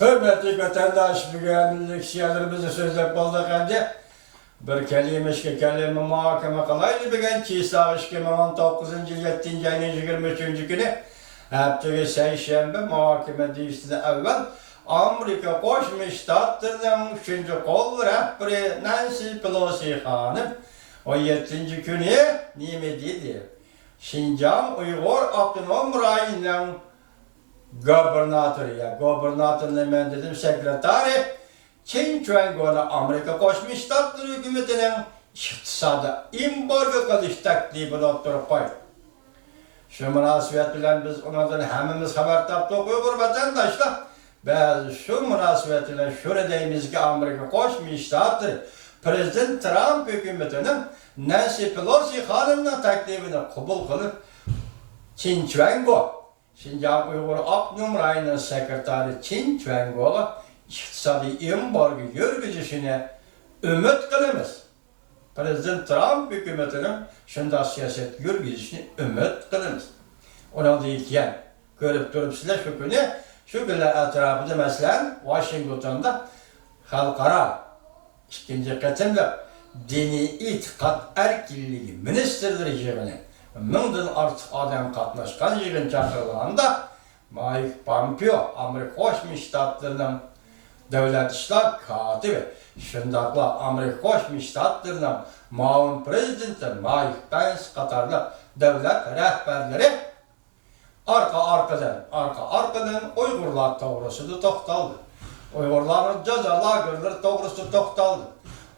Hürmetli vatandaş, bugün kişilerimizi sözlep bulduk endi. Bir kelime muhakeme kılaydı bugün Çiğsağ 2019 yıl 7. ayın 23. günü. Haftada Seyşembe muhakeme değiştiğinde evvel Amerika Koşmuş Ştatlarının 3. kol rehberi Nancy Pelosi hanım 17. günü nime dedi? Şincan Uygur Abdünom Rayı'nın gobernatörü ben dedim sekreteri Çin Çuango'na Amerika Koşmuş Ştatları hükümetinin iktisada imbargo kılış teklifini oturup koydu. Şu münasebet bilen biz ondan hemimiz haber taptık Uygur vatandaşlar. Biz şu münasebet bilen şöyle deyimiz ki Amerika Koşmuş Ştatları Prezident Trump hükümetinin Nancy Pelosi hanımının teklifini kabul kılıp Çin Çuango Şinjan Uygur Abdünom Rayı'nın sekreteri Çin Çuango'la iktisadi embargo yürgücüsüne ümit kılımız. Prezident Trump hükümetinin şunda siyaset yürgücüsüne ümit kılımız. Ona deyken görüp durup sizler şu günler etrafında mesela Washington'da halkara ikinci katımda dini itikat erkilliği ministerleri yığını mingden artık adam katlaşkan yığın çağrılığında Mike Pompeo, Amerika Koşmuş Ştatlarının devlet işler katibi, şundakla Amerika Koşmuş Ştatlarının maun prezidenti Mike Pence katarlı devlet rehberleri arkadan Uygurlar doğrusu toxtaldı. Uygurların cezalarları doğrusu toxtaldı.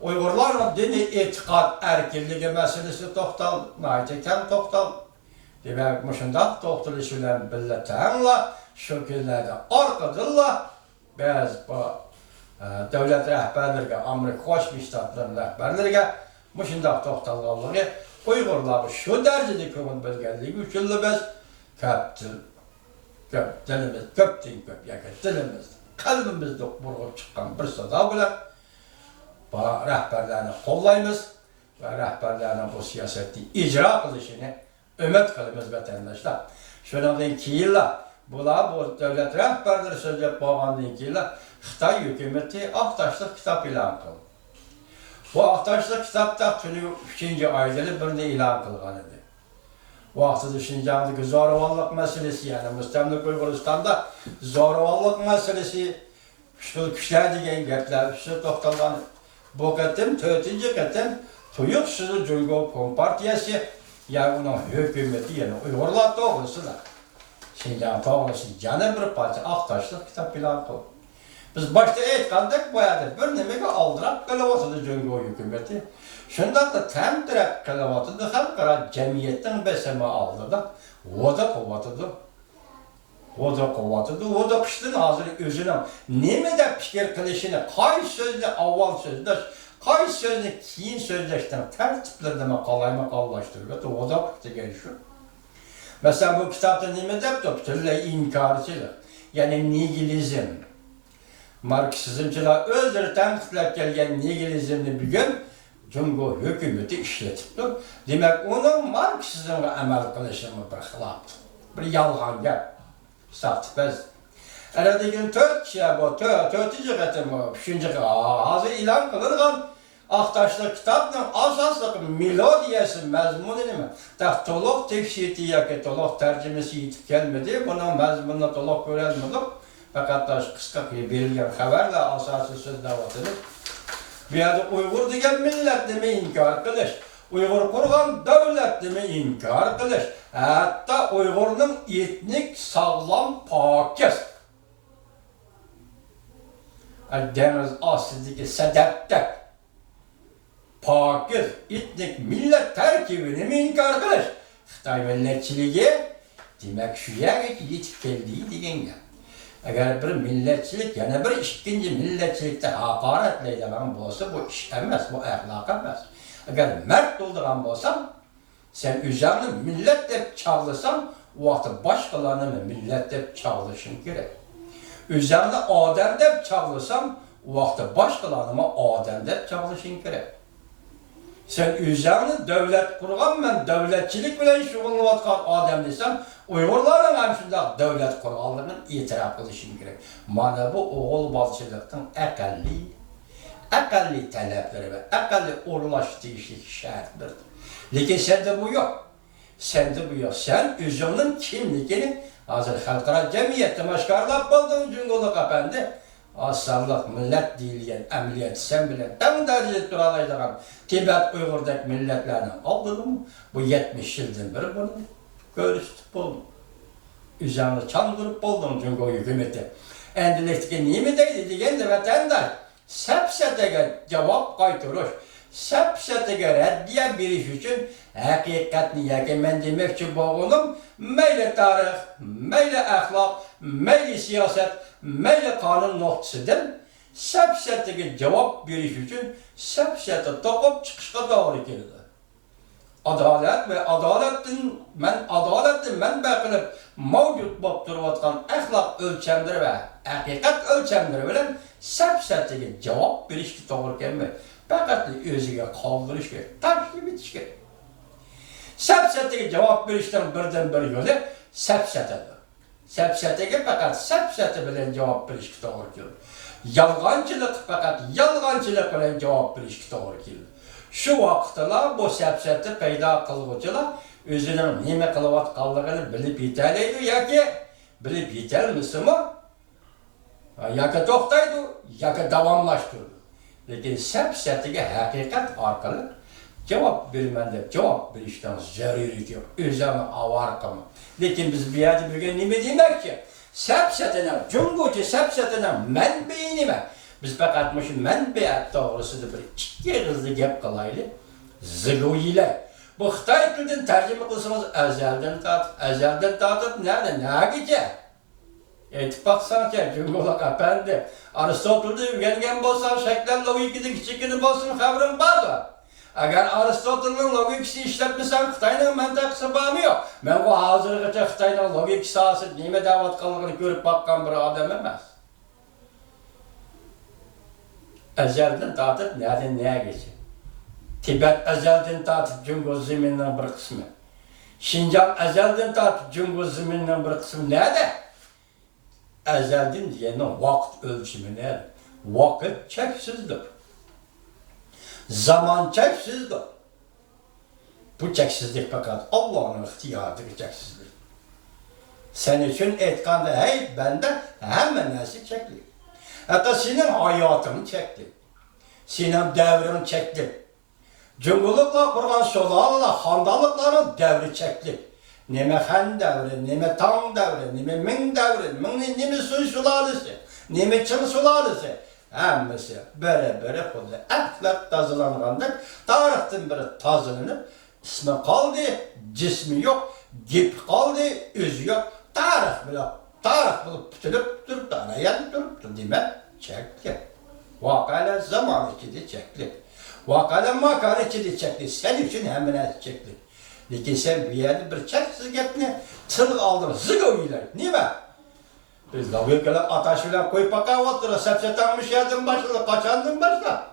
Uygurların dini etikat erkilliği meselesi toxtaldı. Nayteken toxtaldı. Demek muşunda toxtalışılan billetenle şu günlerde arkadırlar. Biz bu devlet rehberlerine, Amerika Koşmuş Ştatlarının rehberlerine muşunda toxtallığı Uygurları şu derecede kömün belgelliği üçüllü biz dilimiz köpten köp yakın dilimiz kalbimizde burgup çıkan bir sada bilen bu rehberlerini kollayımız ve rehberlerinin bu siyaseti icra kılışını ümit kılımız vatandaşlar. Şundan ki yıllar bu devlet rehberleri söyleyip bağlandığın ki yıllar Xitay hükümeti Aktaşlık kitap ilan kıldı. Bu Aktaşlık kitapta tünü 3. ayları birinde ilan kılgan idi. Vaxtıda Şinjan'daki zoravallık meselesi yani Müstemlik Uyguristan'da zoravallık meselesi küşler degen gepler şu toxtalgan bu qatim 4. qatim Tuyuq Sızı Cungo Kompartiyası yani onun hükümeti yani Uygurlar doğrusu da Şinjan doğrusu yana bir parça Aktaşlık kitap ilan kıldı. Biz başta aytkandak bu yerda bir nimaga aldırab qalavatdı Cungo hükümeti. Şundan da tam direkt qalavatdı xalqaro jamiyatdan besama aldı da oda quvvatıdı. Oda qışdın hazır özünün nima deb fikir qilishini, qaysi so'zni avval so'zlash, qaysi so'zni keyin so'zlashdan tartiblarni maqallaştırıb oda degan shu. Mesela bu kitapta nima debdi? Butunlay inkarchilik, ya'ni nihilizm. Marksizmchilar o'zlari tanqidlab kelgan nihilizmni bugun Cungo hükümeti işletibdi. Demek onun Marksizmga amal qilishini bir xilof, bir yolg'on gap. Sahtipaz. Aradagi 4 kishi bu 4-chi qatim 3-chi hozir e'lon qilingan Aktaşlık kitabının asaslık melodiyası mazmunu nima? To'liq tekshiti yoki to'liq tarjimasi yetib kelmedi. Bunun mazmunini to'liq ko'rolmadik. Faqat qisqa berilgan xabarlar asosiy so'zlayotdi. Bu yerda Uyg'ur degan millatni inkor qilish, Uyg'ur qurgan davlatni inkor qilish, hatto Uyg'urning etnik sog'lom pokiz deniz ostidagi sadaqda pokiz etnik millat tarkibini inkor qilish Xitoy millatchiligi demak shu yerga yetib keldi degan gap. Eğer bir milletçilik, yani bir ikinci milletçilikte hakaretleyen olsa bu iş emas, bu ahlak emas. Eğer mert olduğun olsan, sen üzerine millet dep çağırsan, o vakti başkalarını millet dep çağırışın gerek. Üzerine adem dep çağırsan, o vakti başkalarını adem dep çağırışın gerek. Sen üzerine devlet kurgan, ben devletçilik bilen şugullanıvatkan adam desem, Uygurların hem şunda devlet kurganlığını itiraf kılışım gerek. Mana bu oğul balçılıktan akalli talepleri ve akalli uğurlaştığı işlik şartlardır. Lakin sende bu yok. Sende bu yok. Sen üzümünün kimliğini hazır halkara cemiyette başkarlap buldun Cunguluk Efendi. Asarlık millet değilgen emniyet sen bile tam derece duralaydıgan Tibet Uygur'daki milletlerini aldın mı? Bu 70 yıldan beri bunu görüştük buldum. Üzerine çandırıp buldum Cungul hükümeti. Endileştiki niye mi deydi diyen de vatandaş. Sepsetege cevap kaytırış. Sepsetege reddiye bir iş için hakikatni yekemen demek ki boğulum meyli tarih, meyli ahlak, meyli siyaset, meyli kanun noktasıdır. Sepsetege cevap bir iş için sepsete takıp çıkışa doğru geldi. Adalet ve adaletin menbaqilib mavcut bo'lib turayotgan ahlak ölçemleri ve hakikat ölçemleri bilen sepsetege cevap berishga to'g'ri kelmaydi. Faqat o'ziga qoldirish kerak, tashlab etish kerak. Sepsetege cevap berishdan birdan bir yo'li sepsetedir. Sepsetege faqat sepsete bilen cevap berishga to'g'ri keladi. Yolg'onchilik faqat yolg'onchilik bilen cevap berishga to'g'ri keladi. Şu vaqtlar bu sepseti payda qilguvchilar o'zining nima qilayotganligini bilib yetolmaydi yoki bilib yetolmasimi yoki to'xtaydi yoki davomlashtiradi. Lekin sepsetiga haqiqat orqali javob berman deb javob berishdan zaruriyat yo'q. O'zini avar qilma. Lekin biz bu yerda bugun nima demoqchi? Sepsetining jungochi sepsetining manbai nima? Biz faqat shu manba to'g'risida bir ikki hızlı gap qilaylik. Ziloyilar. Bu Xitoy tilidan tarjima qilsangiz azaldan tortib nagacha? Aytib baqsancha Cunguluk Efendi, Aristotel'da o'rgangan bo'lsam, shaklan logikada kichikini bo'lsin xabarim bormi? Agar Aristotelning logikasini ishlatmasam, Xitoyning mantaqasi bormi yo'q? Men bu hozirgacha Xitoyning logikasi asli nima da'vat qilganligini ko'rib boqqan bir odam emas. Ezelden tartıp nereden neye geçiyor? Tibet ezelden tartıp Cungul zemininden bir kısmı. Şincan ezelden tartıp Cungul zemininden bir kısmı nerede? Ezelden diyenin vakit ölçümü nerede? Vakit çeksizdir. Zaman çeksizdir. Bu çeksizlik fakat Allah'ın ihtiyarıdır çeksizlik. Sen için etkanda hey bende hemen nesi çekli. Hatta senin hayatını çekti. Senin devrini çekti. Cungulukla kurgan şolalarla handalıkların devri çekti. Neme Han devri, neme Tang devri, neme Ming devri, neme Sun sulalesi, neme Çin sulalesi. Hemmesi böyle oldu. Ahlak tazılangandır. Tarihten beri tazılanıp ismi kaldı, cismi yok, gip kaldı, özü yok. Tarih bulup bütülüp durup da arayan durup da deme çekti. Vakayla zaman içinde çekti. Vakayla makan içinde çekti. Sen için hemen çekti. Lakin sen bir yerde bir çeksiz gepni tıl aldın, zıgıvıyla. Niye mi? Biz logikalar ataşıyla koyup bakavattıra, sepsetanmış yerden başladı, kaçandın başla.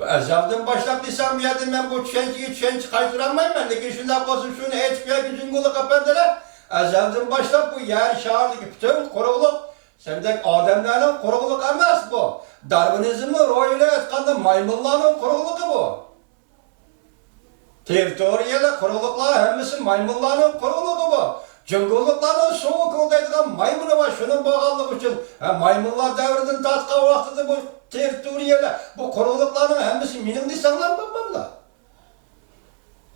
Ezelden başlap desem bir yerde ben bu çençi kaçtıramayım ben. Lakin şundan olsun şunu etkiye gücün kolu kapandılar. Ezelden başlap bu yer şahırdaki bütün kuruluk, sendeki adamların kuruluk emas bu. Darwinizmin royuyla etkanda maymunların kuruluğu bu. Teritoriyada kuruluklar hemmesi maymunların kuruluğu bu. Cungulukların soğuk oldaydıgan maymunu var şunun bağlılık için. Maymunlar devrinin tatqa vaktıda bu teritoriyada bu kurulukların hemmesi minin lisanlar bakmamlar.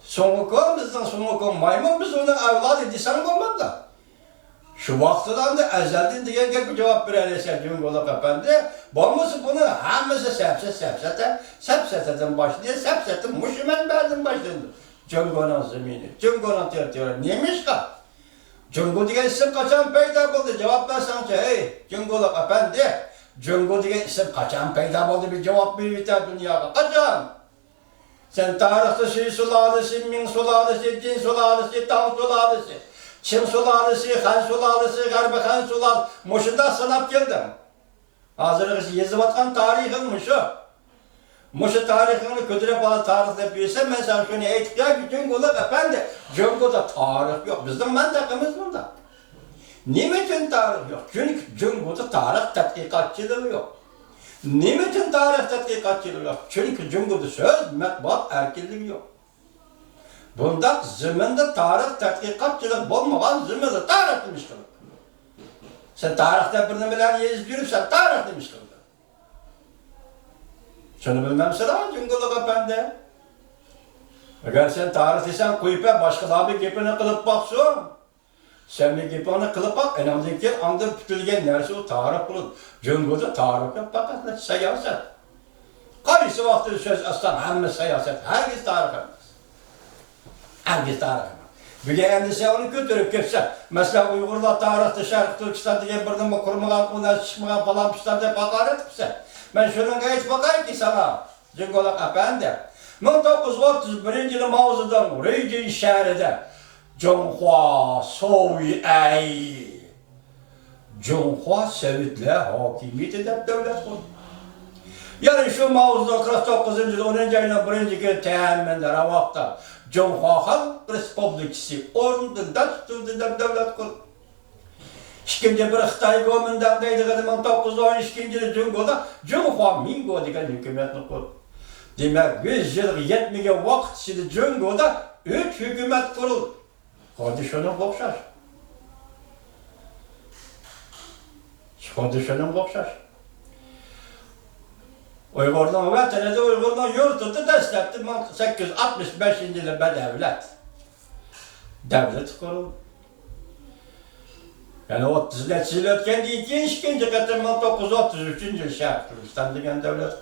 Soğukon bizden soğukon maymun biz onun evladı lisan bakmamlar. Şu vaktıdan da ezelden diyen bir cevap verirse Cunguluk Efendi, bombası bunu hemmesi sepseteden başlıyor, sepsetin muşumen verdim başladı. Cungul'un zemini, Cungul'un teritoriyası neymiş ki? Cungul diye isim kaçan peyda buldu? Cevap versen ki, hey Cunguluk Efendi, Cungul diye isim kaçan peyda buldu? Bir cevap bir biter dünyada. Kaçan? Sen tarihte Şii sulalesi, Ming sulalesi, Cin sulalesi, Tang sulalesi, Çin sulalesi, Han sulalesi, Garbi Han sulalesi, muşunda sanap geldim. Hazır yazıvatkan tarihin muşu. Muşu tarihini kötüre bağlı tarihle büyüsem ben sana şunu eğitim ya ki Cunguluk efendi, Cungul'da tarih yok. Bizim mantıkımız bunda. Nimetin tarih yok? Çünkü Cungul'da tarih tatbikatçılığı yok. Nimetin tarih tatbikatçılığı yok? Çünkü Cungul'da söz, matbuat erkinliği yok. Bunda zımında tarih tatbikatçılık olmadan zımında tarih demiş kılır. Sen tarihte bir nemeler yazıp yürürsen tarih demiş kılır. Şunu bilmemsin ama Cunguluk efendi. Eğer sen tarih desen koyup başkaları bir gepini kılıp baksın. Sen bir gepini kılıp bak, en azından ki anda bütülgen neresi o tarih bulun. Cunguluk'ta tarih yok fakat siyaset. Kayısı vakti söz aslan hem siyaset, herkes tarih etmez. Herkes tarih etmez. Bir de endişe onu götürüp geçse. Mesela Uygurlar tarihte Şarkı Türkistan diye birden kurmadan, ona çıkmadan falan pişler diye hakaret etmişse. Ben şunun hiç bakayım ki sana, Cunguluk efendi. 1931 yılı Mauzu'dan Rüycin şehrinde Cunhua Sovyet Cunhua Sovyetler hakimiyeti de devlet kurdu. Yani şu Mauzu'dan 49. yılı 10. ayının 1. günü teğenmenler havakta Cunhua Halk Respublikası orundunda tutuldu da devlet kurdu. İkinci bir Xitay government'daydı 1912 yılı Cunguluk'da Cunhua Mingo degan hükümetini kurdu. Demek 100 yıl yetmeye vakit içinde Cunguluk'da 3 hükümet kuruldu. Hadi şuna okşar. Hadi şuna okşar. Uygur'dan vatanede Uygur'dan yurtudu destekti 865 yılında devlet. Devlet kuruldu. Yani 30 yıl ötken değil ki ikinci katı 1933. yıl Şarkı Türkistan degan devlet kuruldu.